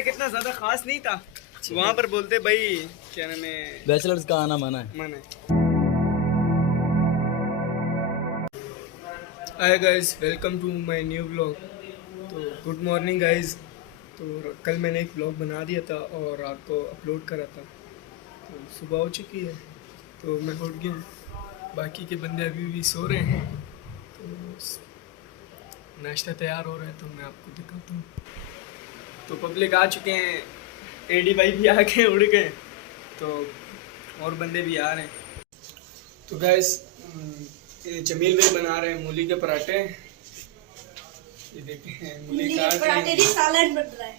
Park इतना ज्यादा खास नहीं था। वहाँ पर बोलते भाई क्या नाम है, बैचलर्स का आना मना है। Hi guys, welcome to my new vlog. तो गुड मॉर्निंग गाइस। तो कल मैंने एक व्लॉग बना दिया था और रात को अपलोड करा था। तो सुबह हो चुकी है तो मैं उठ गया हूँ। बाकी के बंदे अभी भी सो रहे हैं। तो नाश्ता तैयार हो रहा है तो मैं आपको दिखाता हूँ। तो पब्लिक आ चुके हैं, एडी भाई भी आ गए, उड़ गए, तो और बंदे भी आ रहे हैं। तो गाइस जमील भाई बना रहे हैं मूली के पराठे। ये देखते हैं मूली काट रहे हैं। सालन बन रहा है।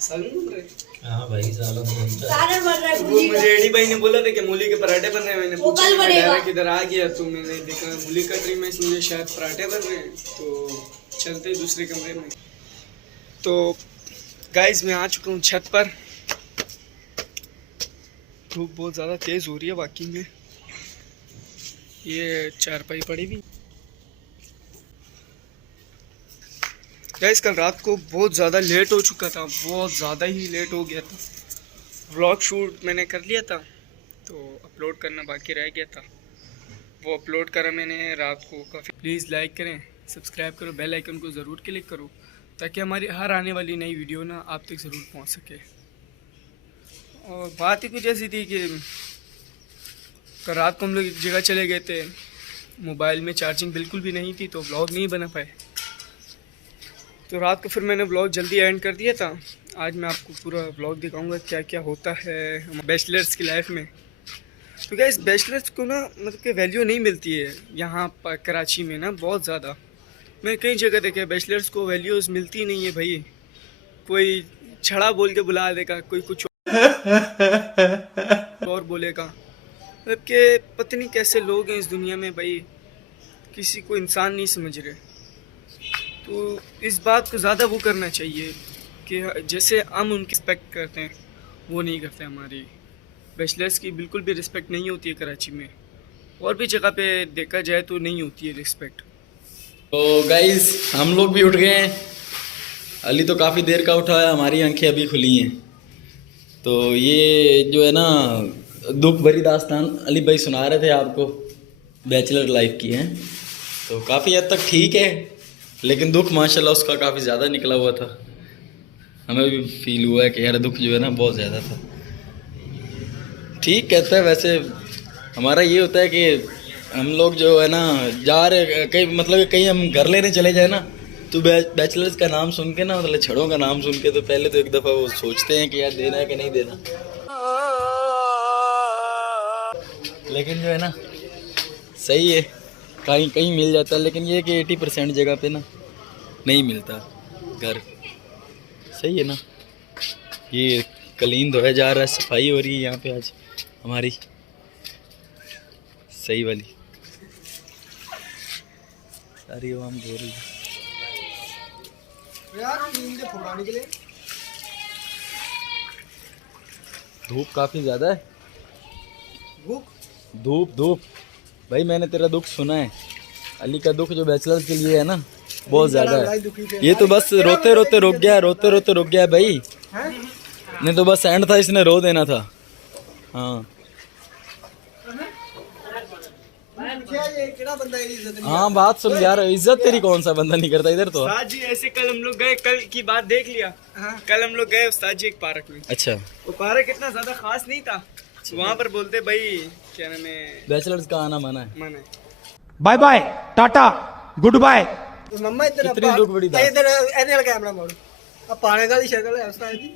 सालन बन रहे हैं? हाँ भाई सालन सालन बन रहा है। वो मुझे एडी भाई ने बोला था कि मूली के पराठे बन रहे हैं। मैंने पूछा कि मैं किधर आ गया तो मैंने देखा मूली कट रही, मैं समझे शायद पराठे बन रहे हैं। तो चलते दूसरे कमरे में। तो गाइस मैं आ चुका हूँ छत पर। धूप बहुत ज़्यादा तेज़ हो रही है वाकई में। ये चारपाई पड़ी हुई। गाइस कल रात को बहुत ज़्यादा लेट हो चुका था, बहुत ज़्यादा ही लेट हो गया था। व्लॉग शूट मैंने कर लिया था तो अपलोड करना बाकी रह गया था, वो अपलोड करा मैंने रात को काफ़ी। प्लीज़ लाइक करें, सब्सक्राइब करो, बेल आइकन को ज़रूर क्लिक करो ताकि हमारी हर आने वाली नई वीडियो ना आप तक ज़रूर पहुंच सके। और बात ही कुछ ऐसी थी कि कल रात को हम लोग एक जगह चले गए थे, मोबाइल में चार्जिंग बिल्कुल भी नहीं थी तो व्लॉग नहीं बना पाए। तो रात को फिर मैंने व्लॉग जल्दी एंड कर दिया था। आज मैं आपको पूरा व्लॉग दिखाऊंगा क्या क्या होता है बैचलर्स की लाइफ में। तो क्या इस बैचलर्स को ना मतलब कि वैल्यू नहीं मिलती है यहाँ पर कराची में ना, बहुत ज़्यादा। मैं कई जगह देखे बैचलर्स को वैल्यूज़ मिलती नहीं है भाई। कोई छड़ा बोल के बुला देगा, कोई कुछ और बोलेगा। मतलब कि पता नहीं कैसे लोग हैं इस दुनिया में भाई, किसी को इंसान नहीं समझ रहे। तो इस बात को ज़्यादा वो करना चाहिए कि जैसे हम उनकी रिस्पेक्ट करते हैं वो नहीं करते हमारी। बैचलर्स की बिल्कुल भी रिस्पेक्ट नहीं होती है कराची में, और भी जगह पे देखा जाए तो नहीं होती है रिस्पेक्ट। तो गाइस हम लोग भी उठ गए हैं। अली तो काफ़ी देर का उठा है, हमारी आंखें अभी खुली हैं। तो ये जो है ना दुख भरी दास्तान अली भाई सुना रहे थे आपको बैचलर लाइफ की हैं। तो काफ़ी हद तक ठीक है, लेकिन दुख माशाल्लाह उसका काफ़ी ज़्यादा निकला हुआ था। हमें भी फील हुआ है कि यार दुख जो है ना बहुत ज़्यादा था। ठीक कहता है वैसे, हमारा ये होता है कि हम लोग जो है ना जा रहे कहीं, मतलब कहीं हम घर लेने चले जाए ना, तो बैचलर्स का नाम सुन के ना, मतलब छड़ों का नाम सुन के तो पहले तो एक दफ़ा वो सोचते हैं कि यार देना है कि नहीं देना। लेकिन जो है ना सही है, कहीं कहीं मिल जाता है, लेकिन ये कि 80% जगह पे ना नहीं मिलता घर। सही है ना। ये क्लीन धोया जा रहा है, सफाई हो रही है यहाँ पे आज हमारी सही वाली। सारी आवाम धो रही है यार, नींद फोड़ा निकले। धूप काफ़ी ज़्यादा है। धूप धूप भाई, मैंने तेरा दुख सुना है। अली का दुख जो बैचलर्स के लिए है ना बहुत ज़्यादा है। ये तो बस रोते रोते रुक गया, रोते रोते रुक गया भाई। नहीं तो बस एंड था, इसने रो देना था। हाँ हाँ, बात सुन यार, इज्जत तेरी कौन सा बंदा नहीं करता इधर तो। उस्ताद जी ऐसे कल हम लोग गए, कल की बात देख लिया। कल हम लोग गए उस्ताद जी एक पार्क में। अच्छा, वो पार्क इतना ज्यादा खास नहीं था। वहाँ पर बोलते भाई क्या नाम है, बैचलर्स का आना मना है। मन है। Bye bye tata goodbye. मम्मा कितनी दुख बड़ी बात। इधर कैमरा मोड़। अब पाने का शक्ल है उस्ताद जी।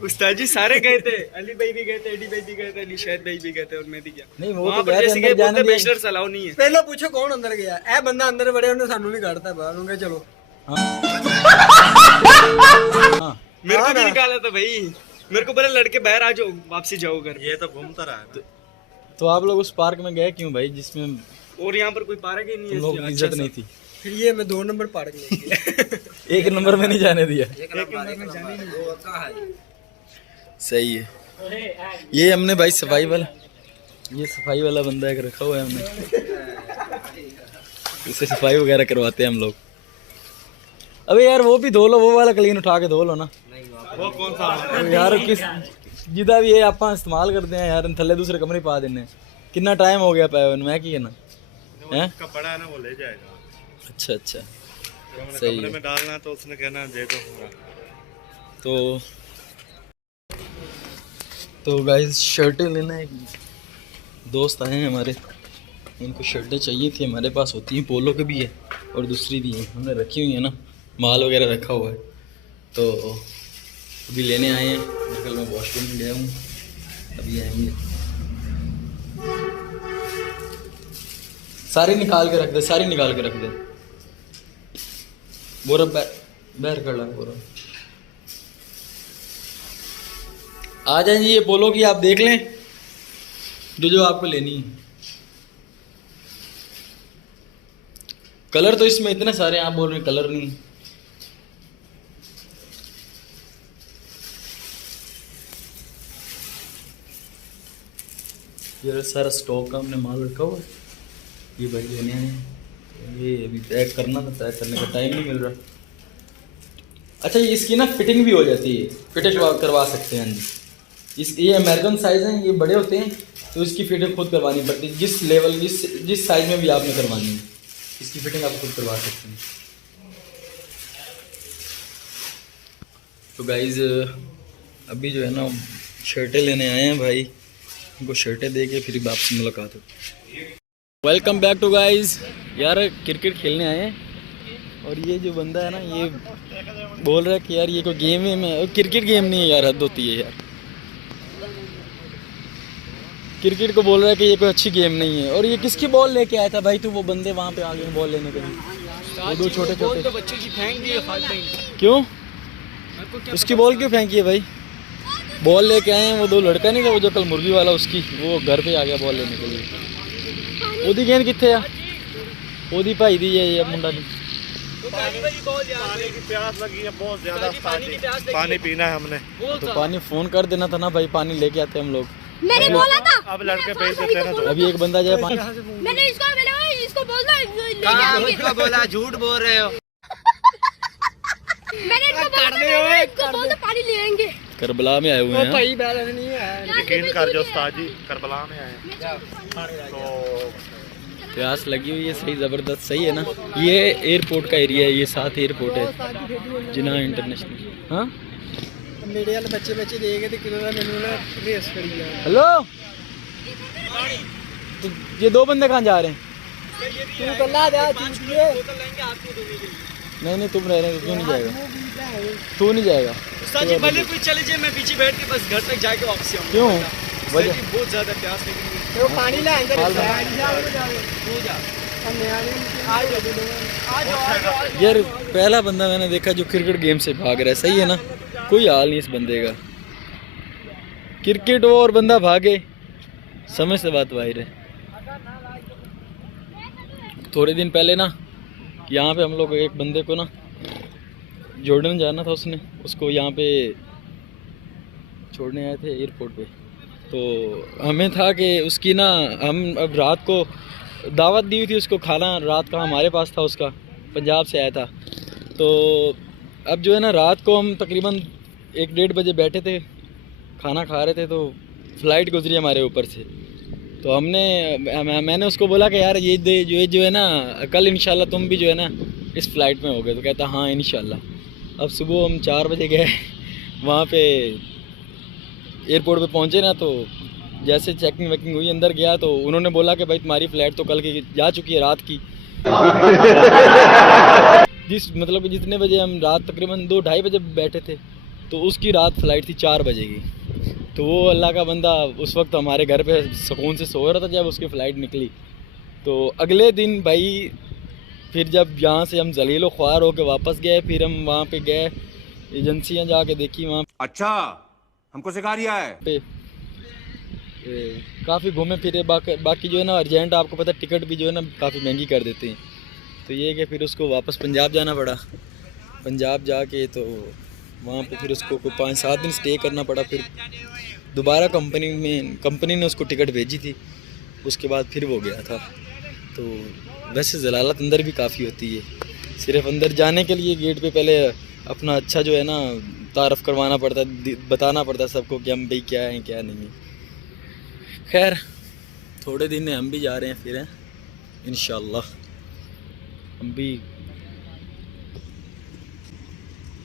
उस्ताद जी सारे गए थे, अली भाई भी गए थे, एडी भाई भी गए थे, निशाद भाई भी गए थे और मैं भी गया। नहीं वो तो जैसे अंदर जाने दिया। बैचलर्स अलाउ नहीं है। पहले पूछो कौन अंदर गया। ए बंदा अंदर बड़े उन्हें सानू नहीं काटता बाहर, उनके चलो। हाँ मेरे को भी निकाला था भाई, मेरे को बोले लड़के बाहर आ जाओ, वापसी जाओ घर। ये तो घूमता रहा। तो आप लोग उस पार्क में गए क्यों भाई जिसमें और यहाँ पर कोई पार्क ही नहीं है। लोग इज्जत नहीं थी। फिर ये मैं 2 नंबर पार्क में गया। 1 नंबर में नहीं जाने दिया। एक नंबर में जाने नहीं। सही है। ये हमने भाई सफाई वाला, ये सफाई वाला बंदा एक रखा हुआ है हमने, इससे सफाई वगैरह करवाते हैं हम लोग। अबे यार वो भी धो लो, वो वाला क्लीन उठा के धो लो ना वो कौन सा यार। किस जिदा भी ये आप इस्तेमाल करते हैं यार, थल्ले दूसरे कमरे पा देने। कितना टाइम हो गया पाया मैं की ना है का पड़ा है ना वो ले जाएगा। अच्छा अच्छा तो सही कमरे है। में डालना तो उसने कहना दे दो। तो गाइस शर्टें लेना, एक दोस्त आए हैं हमारे, उनको शर्टें चाहिए थी। हमारे पास होती हैं, पोलो के भी है और दूसरी भी है, हमने रखी हुई है ना, माल वगैरह रखा हुआ है। तो अभी लेने आए हैं। कल मैं वॉशरूम में गया हूँ, अभी आएंगे। सारी निकाल के रख दे, सारी निकाल के रख दे। बोरा बैर कर ला बोरा। आ जाए जी, ये पोलो की आप देख लें, जो आपको लेनी है। कलर तो इसमें इतने सारे हैं, आप बोल रहे हैं कलर नहीं। ये सारा स्टॉक का हमने माल रखा हुआ है, ये भाई लेने आए हैं। ये अभी पैक करना था, पैक करने का टाइम नहीं मिल रहा। अच्छा ये इसकी ना फिटिंग भी हो जाती है, फिटिंग करवा सकते हैं जी। ये अमेरिकन साइज़ हैं, ये बड़े होते हैं, तो इसकी फिटिंग खुद करवानी पड़ती है। जिस लेवल जिस साइज़ में भी आपने करवानी है, इसकी फिटिंग आप खुद करवा सकते हैं। तो गाइज़ अभी जो है ना शर्टें लेने आए हैं भाई, उनको शर्टें दे के फिर आपसे मुलाकात हो। Welcome back to guys. यार क्रिकेट खेलने आए हैं और ये जो बंदा है ना, ये बोल रहा है कि यार ये कोई गेम है, मैं क्रिकेट गेम नहीं है यार, हद होती है यार। क्रिकेट को बोल रहा है कि ये कोई अच्छी गेम नहीं है। और ये किसकी बॉल लेके आया था भाई तू? वो बंदे वहाँ पे आ गए बॉल लेने के लिए, वो दो छोटे छोटे। तो बच्चों की फेंक दी है फालतू। क्यों उसकी बॉल क्यों फेंकी है भाई? बॉल लेके आए हैं, वो दो लड़का नहीं था वो जो कल मुर्गी वाला, उसकी वो घर पे आ गया बॉल लेने के लिए। ओदी गेंद कितने आ? ओदी भाई दी है ये मुंडा नहीं। पानी की प्यास लगी है बहुत ज्यादा, पानी पीना है हमने। तो पानी फोन कर देना था ना भाई, पानी लेके आते हम लोग। मैंने बोला था, अब लड़के भेज देते हैं ना। तो अभी एक बंदा जाए पानी। मैंने इसको बोला लेके आएंगे। बोला झूठ बोल रहे हो। मैंने इसको बोला पानी ले आएंगे। करबला में आए हुए हैं। भाई बैलेंस नहीं है। यकीन कर जो उस्ताद जी करबला में आए हैं। तो प्यास लगी हुई है सही ज़बरदस्त, सही है ना। ये एयरपोर्ट का एरिया है, ये साथ एयरपोर्ट है जिना इंटरनेशनल। हाँ मेरे वाले बच्चे देखे थे किलो का मैंने रेस करी है। हेलो, तो ये दो बंदे कहाँ जा रहे हैं? तू कल्ला जा नहीं तुम रह रहे हो, क्यों नहीं जाएगा? तू नहीं जाएगा? उस्ताद जी भले कोई चले जाए, मैं पीछे बैठ के बस घर तक जाके वापसी आऊंगा। क्यों? वजह बहुत ज्यादा प्यास लगी है। तो पानी ला अंदर यार पहला बंदा मैंने देखा जो क्रिकेट गेम से भाग रहा है, सही है ना। कोई हाल नहीं इस बंदे का, क्रिकेट हो और बंदा भागे, समझ से बात बाहर है। थोड़े दिन पहले ना यहाँ पे हम लोग एक बंदे को ना जॉर्डन जाना था, उसने उसको यहाँ पे छोड़ने आए थे एयरपोर्ट पे। तो हमें था कि उसकी ना, हम अब रात को दावत दी हुई थी उसको, खाना रात का हमारे पास था, उसका पंजाब से आया था। तो अब जो है ना रात को हम तकरीबन 1-1:30 बजे बैठे थे, खाना खा रहे थे, तो फ़्लाइट गुजरी हमारे ऊपर से। तो मैंने उसको बोला कि यार ये जो है ना कल इंशाल्लाह तुम भी जो है ना इस फ़्लाइट में हो गए। तो कहता हाँ इंशाल्लाह। अब सुबह हम 4 बजे गए वहाँ पे एयरपोर्ट पे पहुँचे ना, तो जैसे चेकिंग वेकिंग हुई, अंदर गया तो उन्होंने बोला कि भाई तुम्हारी फ़्लाइट तो कल की जा चुकी है, रात की। मतलब जितने बजे हम रात तकरीबन 2-2:30 बजे बैठे थे, तो उसकी रात फ़्लाइट थी 4 बजे की। तो वो अल्लाह का बंदा उस वक्त हमारे घर पे सुकून से सो रहा था जब उसकी फ़्लाइट निकली। तो अगले दिन भाई फिर जब यहाँ से हम जलीलो ख्वार होकर वापस गए, फिर हम वहाँ पे गए, एजेंसियाँ जाके देखी वहाँ। अच्छा हमको सिखा रिया है पे काफ़ी घूमे फिरे। बाकी जो है ना अर्जेंट, आपको पता टिकट भी जो है ना काफ़ी महंगी कर देते हैं। तो ये कि फिर उसको वापस पंजाब जाना पड़ा। पंजाब जाके तो वहाँ पे फिर उसको 5-7 दिन स्टे करना पड़ा। फिर दोबारा कंपनी ने उसको टिकट भेजी थी, उसके बाद फिर वो गया था। तो वैसे जलालत अंदर भी काफ़ी होती है, सिर्फ अंदर जाने के लिए गेट पे पहले अपना अच्छा जो है ना तारफ़ करवाना पड़ता है, बताना पड़ता है सबको कि हम भाई क्या हैं क्या नहीं है। खैर थोड़े दिन में हम भी जा रहे हैं फिर हैं इंशाल्लाह। हम भी